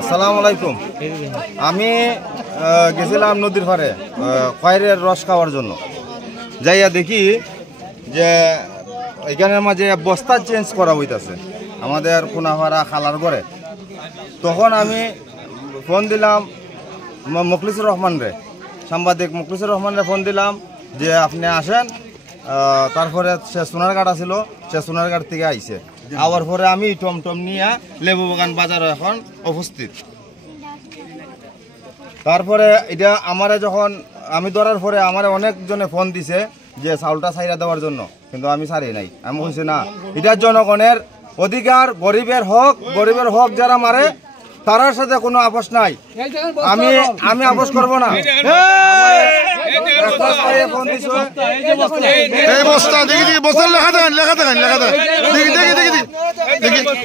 আসসালামু আলাইকুম। আমি গেছিলাম নদীর পাড়ে খয়েরের রস খাওয়ার জন্য। যাইয়া দেখি যে এখানের মাঝে বস্তা চেঞ্জ করা হইতাছে আমাদের কোনাপাড়া খালার ঘরে। তখন আমি ফোন দিলাম মুখলিসুর রহমান রে, সাংবাদিক মুখলিসুর রহমান রে ফোন দিলাম যে আপনি আসেন। তারপরে সে সোনারঘাট ছিল, সে সোনারঘাট থেকে আইছে। আবার পরে আমি টমটম নিয়ে লেবু বাগান বাজারে এখন উপস্থিত। তারপরে এটা আমারে যখন আমি ধরার পরে আমারে অনেকজনে ফোন দিছে যে চাউলটা ছাইরা দেওয়ার জন্য, কিন্তু আমি ছাড়ি নাই। আমি বলছি না, এটা জনগণের অধিকার, গরিবের হক যারা মারে তারার সাথে কোনো আপোষ নাই। আমি আপোষ করব না।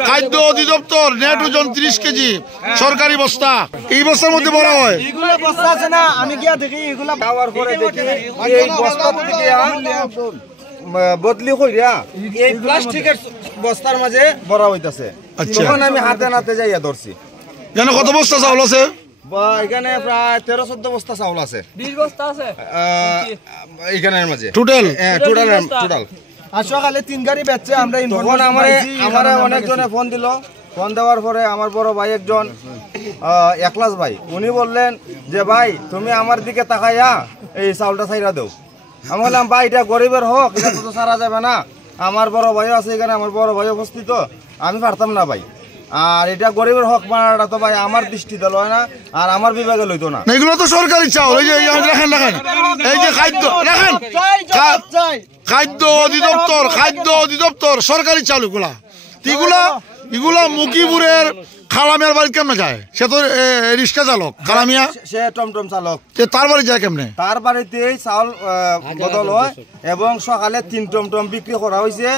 খাদ্য অধিদপ্তর নেট ওজন 30 কেজি সরকারি বস্তা, এই বস্তার মধ্যে ভরা হয়। এগুলো বস্তা আছে না, আমি গিয়া দেখি এগুলা খাওয়ার পরে দেখি এই বস্তা থেকে বদলি কইরা এই প্লাস্টিকের বস্তার মাঝে ভরা হইতাছে। তখন আমি হাতে নাতে যাইয়া ধরছি। কেন কত বস্তা চাউল আছে? এখানে প্রায় 13-14 বস্তা চাউল আছে। 20 বস্তা আছে এইখানের মাঝে টোটাল। আর সকালে 3 গাড়ি বেচছে। আমরা তখন আমারে অনেকজনে ফোন দিল। ফোন দেওয়ার পরে আমার বড় ভাই একজন একলাস ভাই, উনি বললেন যে ভাই তুমি আমার দিকে তাকাইয়া এই চাউলটা ছাইরা দাও। আমি বললাম ভাই এটা গরিবের হক, এটা তো ছাড়া যাবে না। আমার বড় ভাইও আছে এখানে, আমার বড় ভাই উপস্থিত, আমি পারতাম না ভাই। আর এটা গরিবের হক মারাটা তো ভাই আমার দৃষ্টিতে লয় না, আর আমার বিভাগে লইতো না। এগুলো তো সরকারি চাউল। এই যে দেখেন এই যে খাদ্য দেখেন, খাদ্য অধিদপ্তর সরকারি চাউল এগুলা মুকিপুরের খালামিয়ার বাড়ি কেমনে যায়? সে তো রিক্সা চালক, খালামিয়া সে টমটম চালক। তার বাড়ি যায় কেমনে? তার বাড়িতেই চাউল বদল হয় এবং সকালে 3 টমটম বিক্রি করা হয়েছে।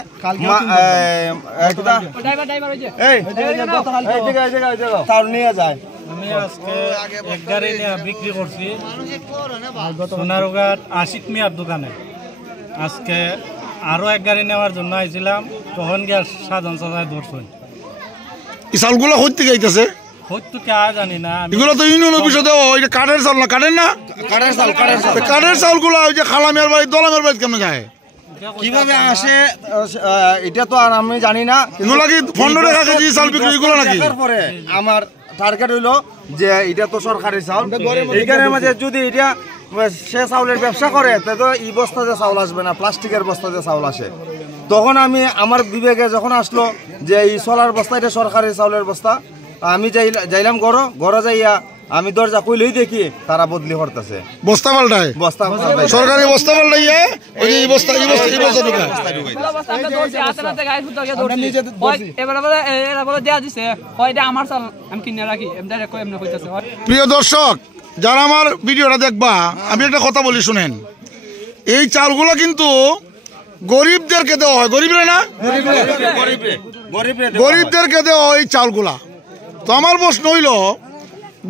চাউল নিয়ে যায়। আমি আজকে এক গাড়ি বিক্রি করছি সোনারঘাট আশিক মিয়ার দোকানে। আজকে আরো এক গাড়ি নেওয়ার জন্য আইছিলাম, তখন গিয়ে সাধন চাচায় ধরছেন। এই চাউলগুলো হইতে গাইতেছে হয়তো কে জানি না। এগুলো তো ইউনিয়ন অফিসে দেওয়া, ওই যে কাঠের চাউল না? কাঠের চাউলগুলো ওই যে খালামিয়ার বাড়ি দলামের বাড়ি কেমন যায়, কিভাবে আসে এটা তো আর আমি জানি না। এগুলো কি 15 টাকা কেজি চাউল বিক্রি এগুলো নাকি? পরে আমার টার্গেট হইলো যে এটা তো সরকারি চাউল, এইখানের মাঝে যদি এটা সে চাউলের ব্যবসা করে তো এই বস্তাতে চাউল আসবে না, প্লাস্টিকের বস্তাতে চাউল আসে। তখন আমি আমার বিবেকে যখন আসলো যে এই সোলার বস্তা এটা সরকারি চাউলের বস্তা, আমি যাইলাম ঘরে যাইয়া আমি দরজা কইলেই দেখি তারা বদলি করতেছে, বস্তা পাল্টায়, সরকারি বস্তা পাল্টাইয়া ওই যে বস্তা প্রিয় দর্শক যারা আমার ভিডিওটা দেখবা, আমি একটা কথা বলি শুনেন। এই চাউলগুলো কিন্তু গরিবদেরকে দেওয়া হয়। গরিবরা না, গরিবদেরকে দেওয়া হয় এই চাউলগুলা। তো আমার প্রশ্ন হইল,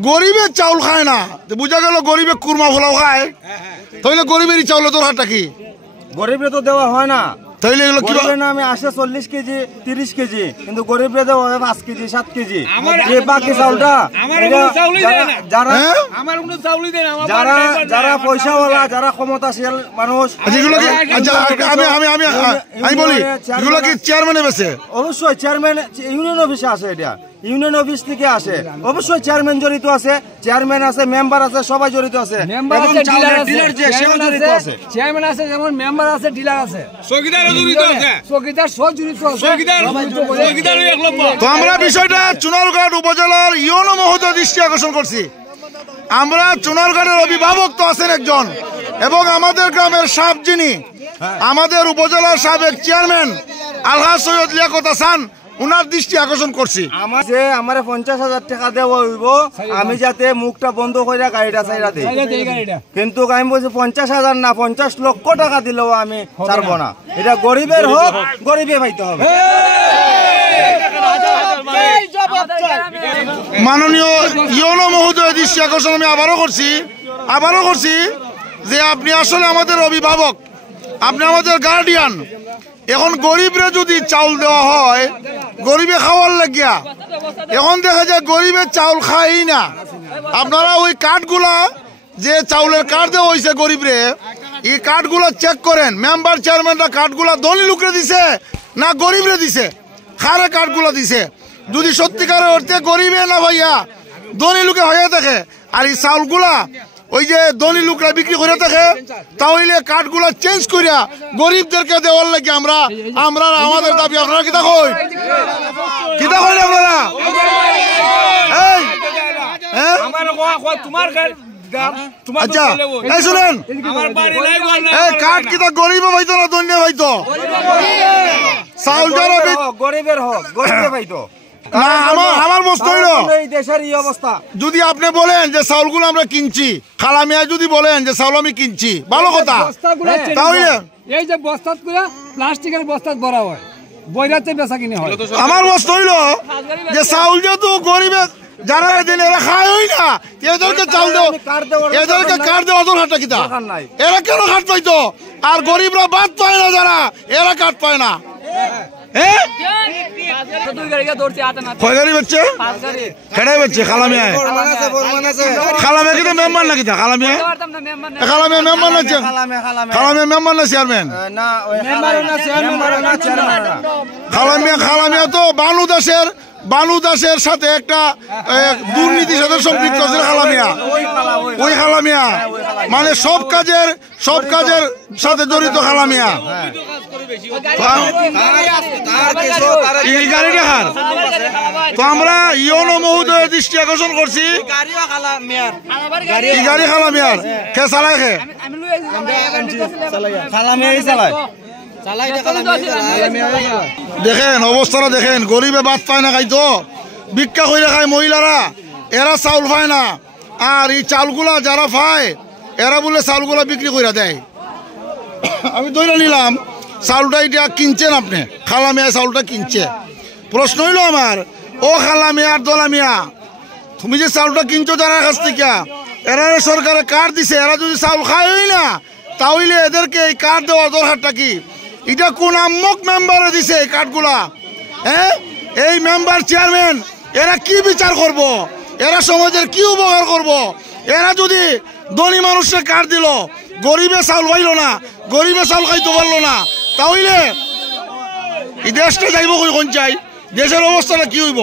গরিবের চাউল খায় না, বুঝা গেল গরিবের কুরমা ফোলাও খায়, তাহলে গরিবেরই চাউলের দরকারটা কি? গরিবরে তো দেওয়া হয় না। তাহলে এগুলো কি না? আমি আসে 40 কেজি 30 কেজি, কিন্তু গরিবরে দেওয়া হয় 5 কেজি 7 কেজি। যে বাকি চাউলটা যারা পয়সাওয়ালা, যারা ক্ষমতাশীল মানুষ, আমি বলি এগুলো কি চেয়ারম্যানে বেছে? অবশ্যই চেয়ারম্যান ইউনিয়ন অফিসে আসে, এটা ইউনিয়ন অফিস থেকে আসে। অবশ্যই চেয়ারম্যান জড়িত আছে, চেয়ারম্যান আছে, মেম্বার আছে, সবাই জড়িত আছে। চেয়ারম্যান আছে, যেমন মেম্বার আছে, ডিলার আছে, তো আমরা বিষয়টা চুনারঘাট উপজেলার ইউনো মহোদয় দৃষ্টি আকর্ষণ করছি। আমরা চুনারঘাটের অভিভাবক তো আছেন একজন, এবং আমাদের গ্রামের সাহেব যিনি আমাদের উপজেলার সাবেক চেয়ারম্যান আলহাজ সৈয়দ লিয়াকত হাসান, উনার দৃষ্টি আকর্ষণ করছি। আমার 50,000 টাকা দেওয়া হইব, আমি যাতে মুখটা বন্ধ করে গাড়িটা ছাইরা দিই। কিন্তু আমি বলছি 50,000 না, 50 লক্ষ টাকা দিলেও আমি ছাড়বো না। এটা গরিবের হোক, গরিবে পাইতে হবে। মাননীয় ইউনো মহোদয় দৃষ্টি আকর্ষণ আমি আবারও করছি যে আপনি আসলে আমাদের অভিভাবক, আপনি আমাদের গার্ডিয়ান, এখন গরিবরে যদি চাউল দেওয়া হয় গরিবে খাওয়ার লাগিয়া, এখন দেখা যায় গরিবের চাউল খাই না। আপনারা ওই কার্ডগুলা যে চাউলের কার্ড দেওয়া হয়েছে গরিবরে, এই কার্ডগুলা চেক করেন, মেম্বার চেয়ারম্যানরা কার্ডগুলা ধনী লোকরে দিছে না গরিবরে দিছে, খারে কার্ডগুলা দিছে। যদি সত্যিকারের অর্থে গরিবে না ভাইয়া ধনী লোকে হয়ে থাকে, আর এই চাউলগুলা ওই যে ধনী লোকরা বিক্রি করে থাকে, তাহলে কার্ডগুলা চেঞ্জ করিয়া গরিবদেরকে দেওয়ার লাগে আমরা আমাদের দাবি। আপনারা কিতা কই আপনারা? আচ্ছা এই শুনেন, কার্ড কিতা গরিব হইতো না ধন্য হইতো? চাউল যারা গরিবের হোক, গরিবে পাইতো না, আমার বস্তু হইল দেশের এই অবস্থা। যদি আপনি বলেন যে চাউলগুলো আমরা কিনছি, খালামিয়া যদি বলেন যে চাউল আমি কিনছি, ভালো কথা। তাহলে এই যে বস্তা করে প্লাস্টিকের বস্তা ভরা হয়, বইরাতে বেচা কিনে হয়। আমার বস্তু হইল যে চাউল যেহেতু গরিবের যারা দেন এরা খায় হই না, এদেরকে চাউল দেওয়া, এদেরকে কার্ড দেওয়া দরকারটা কিতা? এরা কেন কার্ড পাইতো? আর গরিবরা বাদ পায় না, যারা এরা কার্ড পায় না। কয় গাড়ি বেচছে? খেড়াই বেচছে খালামিয়া। খালামিয়া কিন্তু মেম্বার নাকি? খালামিয়া মেম্বার না, খালামিয়া মেম্বার না চেয়ারম্যান? খালামিয়া তো বানু দাসের সাথে একটা দুর্নীতির সাথে সম্পৃক্ত ছিল খালামিয়া। ওই খালামিয়া মানে সব কাজের সাথে জড়িত খালামিয়া। এই গাড়ি দেখার তো আমরা ইউনো মহোদয়ের দৃষ্টি আকর্ষণ করছি, এই গাড়ি খালামিয়ার কে চালায়? দেখেন অবস্থাটা দেখেন, গরিবে বাদ পায় না, খাইতো ভিক্ষা করে খায় মহিলারা, এরা চাউল পায় না। আর এই চাউলগুলা যারা পায় এরা বলে চাউলগুলা বিক্রি করে দেয়। আমি ধরে নিলাম চাউলটা এটা কিনছেন আপনি, খালামিয়া চাউলটা কিনছে। প্রশ্ন হইল আমার, ও খালামিয়া আর দলামিয়া, তুমি যে চাউলটা কিনছো যারা কাছ থেকে, এরা সরকারে কার্ড দিছে, এরা যদি চাউল খায় না, তাহলে এদেরকে এই কার্ড দেওয়ার দরকারটা কি? এটা কোন আম্মক মেম্বারে দিছে এই কার্ডগুলা? এই মেম্বার চেয়ারম্যান এরা কি বিচার করব? এরা সমাজের কি উপকার করব? এরা যদি ধনী মানুষের কার্ড দিল, গরিবে চাউল পাইল না, গরিবে চাউল খাইতে পারলো না, তাহলে এই দেশটা যাইব কোন চাই? দেশের অবস্থাটা কি হইব?